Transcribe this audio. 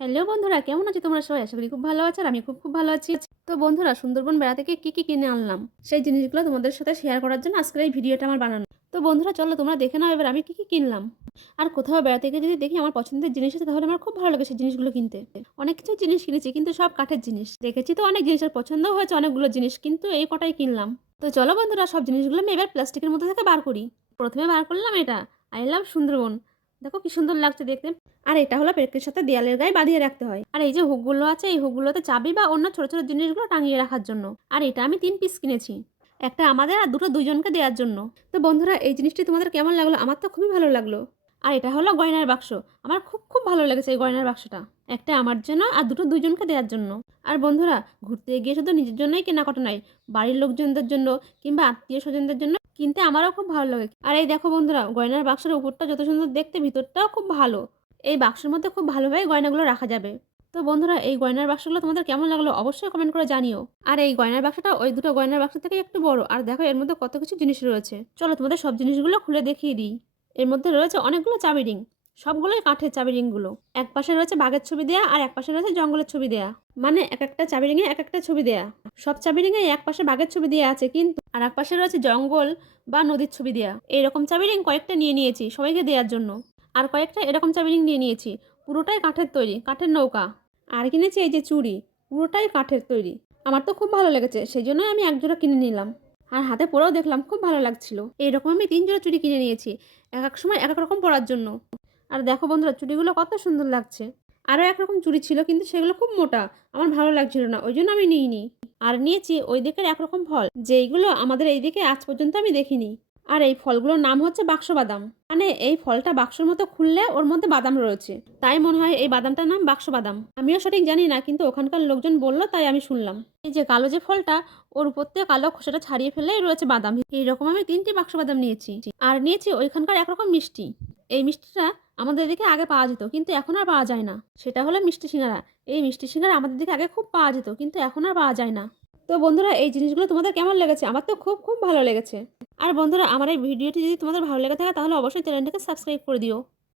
Hello বন্ধুরা, কেমন আছো তোমরা সবাই? আশা করি খুব ভালো আছো আর আমি খুব ভালো আছি। তো বন্ধুরা, সুন্দরবন বেড়া থেকে কি কিনে আনলাম সেই জিনিসগুলো তোমাদের সাথে শেয়ার করার জন্য আজকের এই ভিডিওটা আমার বানানো। তো বন্ধুরা, চলো তোমরা দেখে নাও এবার আমি কি কিনলাম। আর কোথাও বেড়াতে গিয়ে যদি দেখি আমার পছন্দের জিনিস আছে তাহলে আমার খুব ভালো লাগে সেই জিনিসগুলো কিনতে। অনেক কিছু জিনিস কিনেছি কিন্তু সব কাঠের জিনিস। দেখেছি তো অনেক জিনিসের পছন্দও হয়েছে অনেকগুলো জিনিস, কিন্তু এই কটাই কিনলাম। তো চলো বন্ধুরা, সব জিনিসগুলো আমি এবার প্লাস্টিকের মধ্যে থেকে বার করি। প্রথমে বার করলাম এটা আই লাভ সুন্দরবন। দেখো কি সুন্দর লাগছে দেখতে। আর এটা হলো পেরেকের সাথে দেয়ালের গায়ে বাঁধিয়ে রাখতে হয়। আর এই যে হুকগুলো আছে, এই হুকগুলোতে চাবি বা অন্য ছোট ছোট জিনিসগুলো টাঙিয়ে রাখার জন্য। আর এটা আমি 3 পিস কিনেছি, একটা আমাদের আর দুটো দুইজনকে দেওয়ার জন্য। তো বন্ধুরা, এই জিনিসটি তোমাদের কেমন লাগলো? আমার তো খুবই ভালো লাগলো। আর এটা হলো গয়নার বাক্স। আমার খুব ভালো লেগেছে এই গয়নার বাক্সটা। একটা আমার জন্য আর দুটো দুইজনকে দেওয়ার জন্য। আর বন্ধুরা, ঘুরতে গিয়ে শুধু নিজের জন্যই কেনাকাটা নয়, বাড়ির লোকজনদের জন্য কিংবা আত্মীয় স্বজনদের জন্য কিনতে আমারও খুব ভালো লাগে। আর এই দেখো বন্ধুরা, গয়নার বাক্সের উপরটা যত সুন্দর দেখতে, ভিতরটাও খুব ভালো। এই বাক্সের মধ্যে খুব ভালোভাবে গয়নাগুলো রাখা যাবে। তো বন্ধুরা, এই গয়নার বাক্সগুলো তোমাদের কেমন লাগলো অবশ্যই কমেন্ট করে জানিও। আর এই গয়নার বাক্সটা ওই দুটো গয়নার বাক্স থেকে একটু বড়। আর দেখো এর মধ্যে কত কিছু জিনিস রয়েছে। চলো তোমাদের সব জিনিসগুলো খুলে দেখিয়ে দিই। এর মধ্যে রয়েছে অনেকগুলো চাবি রিং। সবগুলোই কাঠের চাবি রিংগুলো। এক পাশে রয়েছে বাঘের ছবি দেয়া আর এক পাশে রয়েছে জঙ্গলের ছবি দেয়া। মানে এক একটা চাবি রিংয়ে এক একটা ছবি দেয়া। সব চাবি রিংয়ে এক পাশে বাঘের ছবি দেয়া আছে, কিন্তু আর এক পাশে রয়েছে জঙ্গল বা নদীর ছবি দেয়া। এইরকম চাবি রিং কয়েকটা নিয়ে নিয়েছি সবাইকে দেওয়ার জন্য। আর কয়েকটা এরকম চাবি রিং নিয়ে নিয়েছি, পুরোটাই কাঠের তৈরি, কাঠের নৌকা। আর কিনেছি এই যে চুড়ি, পুরোটাই কাঠের তৈরি। আমার তো খুব ভালো লেগেছে, সেই জন্যই আমি এক জোড়া কিনে নিলাম। আর হাতে পরেও দেখলাম খুব ভালো লাগছিল। এইরকম আমি 3 জোড়া চুড়ি কিনে নিয়েছি, এক এক সময় এক এক রকম পরার জন্য। আর দেখো বন্ধুরা, চুড়িগুলো কত সুন্দর লাগছে। আরও একরকম চুড়ি ছিল কিন্তু সেগুলো খুব মোটা, আমার ভালো লাগছিল না, ওই জন্য আমি নিইনি। আর নিয়েছি ওই দিকের একরকম ফল, যেইগুলো আমাদের এই দিকে আজ পর্যন্ত আমি দেখিনি। আর এই ফলগুলোর নাম হচ্ছে বাক্স বাদাম। মানে এই ফলটা বাক্সের মতো খুললে ওর মধ্যে বাদাম রয়েছে, তাই মনে হয় এই বাদামটার নাম বাক্স বাদাম। আমিও সঠিক জানি না, কিন্তু ওখানকার লোকজন বললো তাই আমি শুনলাম। এই যে কালো যে ফলটা, ওর উপর থেকে কালো খোসাটা ছাড়িয়ে ফেললেই রয়েছে বাদাম। এইরকম আমি 3টি বাক্স বাদাম নিয়েছি। আর নিয়েছি ওইখানকার একরকম মিষ্টি। এই মিষ্টিটা আমাদের এদিকে আগে পাওয়া যেত কিন্তু এখন আর পাওয়া যায় না, সেটা হলো মিষ্টি সিঙ্গারা। এই মিষ্টি সিঙ্গারা আমাদের দিকে আগে খুব পাওয়া যেত কিন্তু এখন আর পাওয়া যায় না। তো বন্ধুরা, এই জিনিসগুলো তোমাদের কেমন লেগেছে? আমার তো খুব ভালো লেগেছে। আর বন্ধুরা, আমার এই ভিডিওটি যদি তোমাদের ভালো লেগে থাকে তাহলে অবশ্যই চ্যানেলটাকে সাবস্ক্রাইব করে দিও।